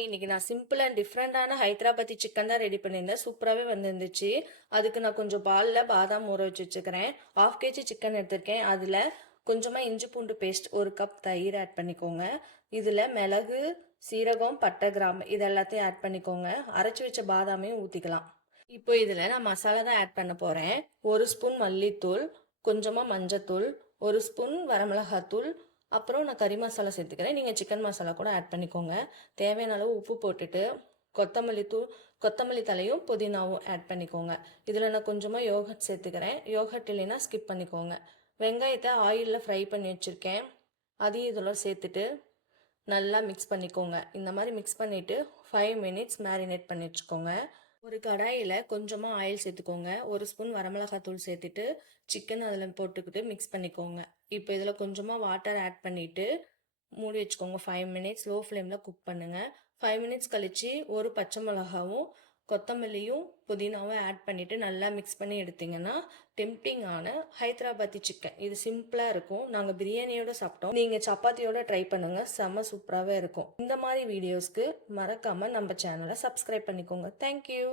இன்னைக்கு நான் simple and டிஃப்ரெண்டான ஹைதராபாத்தி சிக்கன் தான் ரெடி பண்ணியிருந்தேன். சூப்பராகவே வந்துருந்துச்சு. அதுக்கு நான் கொஞ்சம் பால்ல பாதாம் ஊற வச்சு வச்சுக்கிறேன். 1/2 கேஜி சிக்கன் எடுத்திருக்கேன். அதில் கொஞ்சமாக இஞ்சி பூண்டு பேஸ்ட் 1 கப் தயிர் ஆட் பண்ணிக்கோங்க. இதில் மிளகு, சீரகம், பட்டை, கிராம்பு இது எல்லாத்தையும் ஆட் பண்ணிக்கோங்க. அரைச்சி வச்ச பாதாமையும் ஊற்றிக்கலாம். இப்போ இதில் நான் மசாலா தான் ஆட் பண்ண போகிறேன். 1 ஸ்பூன் மல்லித்தூள், கொஞ்சமாக மஞ்சத்தூள், 1 ஸ்பூன் வரமிளகாத்தூள், அப்புறம் நான் கறி மசாலா சேர்த்துக்கிறேன். நீங்கள் சிக்கன் மசாலா கூட ஆட் பண்ணிக்கோங்க. தேவையான அளவு உப்பு போட்டுட்டு கொத்தமல்லி தலையும் புதினாவும் ஆட் பண்ணிக்கோங்க. இதில் நான் கொஞ்சமாக யோகட் சேர்த்துக்கிறேன். யோகட் இல்லைன்னா ஸ்கிப் பண்ணிக்கோங்க. வெங்காயத்தை ஆயிலில் ஃப்ரை பண்ணி வச்சுருக்கேன். அதையும் இதில் சேர்த்துட்டு நல்லா மிக்ஸ் பண்ணிக்கோங்க. இந்த மாதிரி மிக்ஸ் பண்ணிவிட்டு 5 மினிட்ஸ் மேரினேட் பண்ணி வச்சுக்கோங்க. ஒரு கடாயில் கொஞ்சமாக ஆயில் சேர்த்துக்கோங்க. 1 ஸ்பூன் வரமிளகாத்தூள் சேர்த்துட்டு சிக்கன் அதில் போட்டுக்கிட்டு மிக்ஸ் பண்ணிக்கோங்க. இப்போ இதில் கொஞ்சமாக வாட்டர் ஆட் பண்ணிவிட்டு மூடி வச்சுக்கோங்க. 5 மினிட்ஸ் லோ ஃப்ளேமில் குக் பண்ணுங்கள். 5 மினிட்ஸ் கழித்து ஒரு பச்சை மிளகாவும் கொத்தமல்லியும் புதினாவும் ஆட் பண்ணிவிட்டு நல்லா மிக்ஸ் பண்ணி எடுத்திங்கன்னா டெம்ப்டிங்கான ஹைதராபாத்தி சிக்கன். இது சிம்பிளாக இருக்கும். நாங்கள் பிரியாணியோட சாப்பிட்டோம். நீங்கள் சப்பாத்தியோட ட்ரை பண்ணுங்கள். செம்ம சூப்பராகவே இருக்கும். இந்த மாதிரி வீடியோஸ்க்கு மறக்காமல் நம்ம சேனலை சப்ஸ்கிரைப் பண்ணிக்கோங்க. தேங்க்யூ.